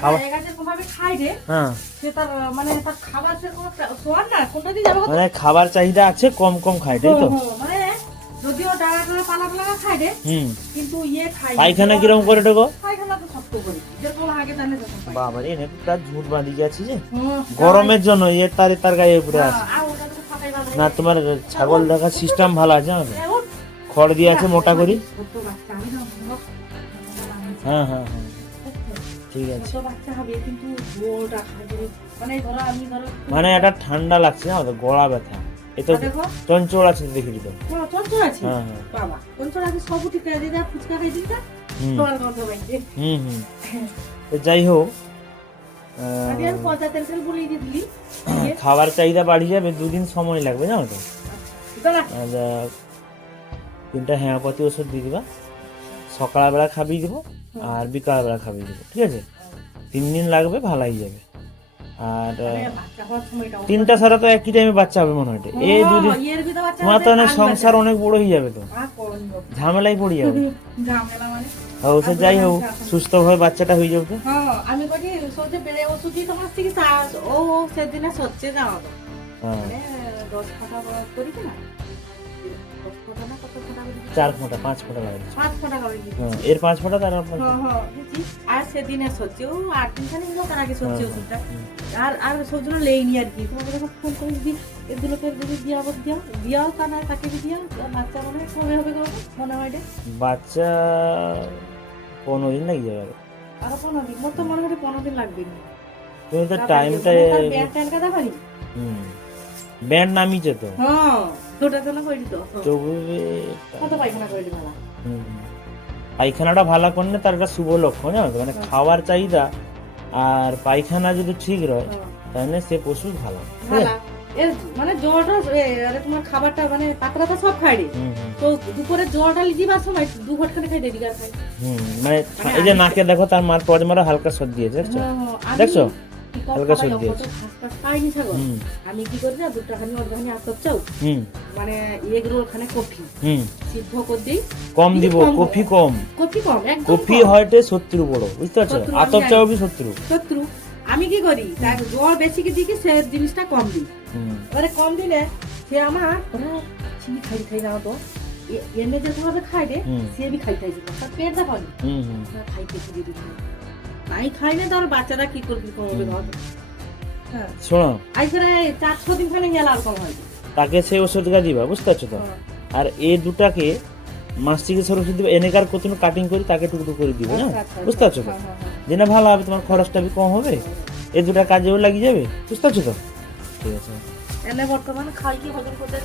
খাবার হ্যাঁ সে তার মানে তার খাবার সে কোনো সোয়ার না কোনটা দিয়ে যাবে মানে খাবার চাহিদা আছে, কম কম খায় তাই তো? মানে যদিও ডালা ডালা পালা পালা খায় রে কিন্তু খায় পায়খানা কিরকম করে ঢোকো? পায়খানা তো শক্ত করে যেরকম আগে জানে তখন বাবা রে এনে পুরো ঝুট বাঁধি গেছে যে গরমের জন্য তার গায়ে পুরো আছে। না তোমার ছাগল দেখার সিস্টেম ভালো আছে জানো তো? খড় দিয়ে আছে মোটা করি। হ্যাঁ হ্যাঁ হ্যাঁ ঠিক আছে। মানে এটা ঠান্ডা লাগছে না তো, গলা ব্যথা এ তো চঞ্চল আছে দেখি তো। হ্যাঁ হ্যাঁ যাই হোক খাবার চাহিদা বাড়ি যাবে, দুদিন সময় লাগবে জানো তো। তিনটা হোমিওপ্যাথি ওষুধ দিয়ে দিবা, সকালবেলা খাবিয়ে দিব আর বিকালবেলা খাবিয়ে দিব, ঠিক আছে? 3 দিন লাগবে, ভালো হয়ে যাবে। আর 3টা ছাড়া তো একই টাইমে বাচ্চা হবে মনে হয়। এই 2 দিন তোমার তো অনেক সংসার অনেক বড় হয়ে যাবে, তো ঝামেলায় পড়ে যাবে। ওষুধ যাই হোক সুস্থভাবে বাচ্চাটা হয়ে যাবে। আমি কটি সহজে বেড়ে ওষুধ দিই তোমার থেকে ও সেদিনে সচ্ছে যাওয়া 10 ফোঁটা করি না, 10 ফোঁটা না কত ফোঁটা 4 ফোঁটা 5 ফোঁটা লাগে। 5 ফোঁটা করে এর 5 ফোঁটা তার আর সেদিনে সচ্ছে ও 8 দিন খানি তার আগে সচ্ছে ওষুধটা। আর সবগুলো লেইনি আর কি, তোমাকে যখন ফোন করে দিদি এগুলোকে যদি দিয়াও তা না তাকে দিয়াও বাচ্চা মনে হয় কবে হবে মনে হয় বাচ্চা 15 দিন লাগে যাবে। আর 15 দিন মতো মনে হয় 15 দিন লাগবে। তুমি তো টাইমটা ব্যান্ড নামিছে তো। হ্যাঁ দুটো তো না কইলি তো কত পায়খানা কইলি বাবা। পায়খানাটা ভালো করলে তার একটা শুভ লক্ষণ জানো তো। মানে খাওয়ার চাহিদা আর পায়খানা যদি ঠিক রয় তাহলে সে পশু ভালো। মানে জলটা তোমার খাবারটা মানে পাতলাটা সব খাই রে, তো দুপুরে জলটা দিবার সময় 2 ঘট খানে খাই দেরি খাই। মানে এই যে নাকে দেখো তার মার পরমারা হালকা সর্দি আছে, দেখছো দেখছো হালকা সর্দি আছে। আমি কি করি না 2টা খানি অর্ধখানি আতপ চাও মানে এগুলো ওখানে কফি সিদ্ধ করে দিই, কম দিব কফি কম একদম কফি হয়টে 70 বড়, বুঝতে পারছো? আতপ চাও বি 70। আমি কি করি জল বেশি কি দিই সে জিনিসটা কম দিই। এবারে কম দিলে সে আমার চিনি খাই না তো এনে যে ভাবে খাই রে সে বি খাই তার পেট দেখো খাইতে দিয়ে দিই নাই খাই না, তার বাচ্চারা কি করবি কমবে ঘর। হ্যাঁ শোনো আইসরে 4-6 দিন খানে গেল আর কম হয় তাকে সেই ওষুধটা দিবা, বুঝতে পারছো তো? আর এই দুটাকে মাস চিকিৎসার ওষুধ দিবা, এনেকার কত কাটিং করে তাকে টুকটুক করে দিবে না, বুঝতে পারছো তো? যেটা ভালো হবে, তোমার খরচটা বি কম হবে, এই দুটা কাজেও লাগিয়ে যাবে, বুঝতে পারছো তো? ঠিক আছে। এনে বর্তমানে খাই কি হজম করতে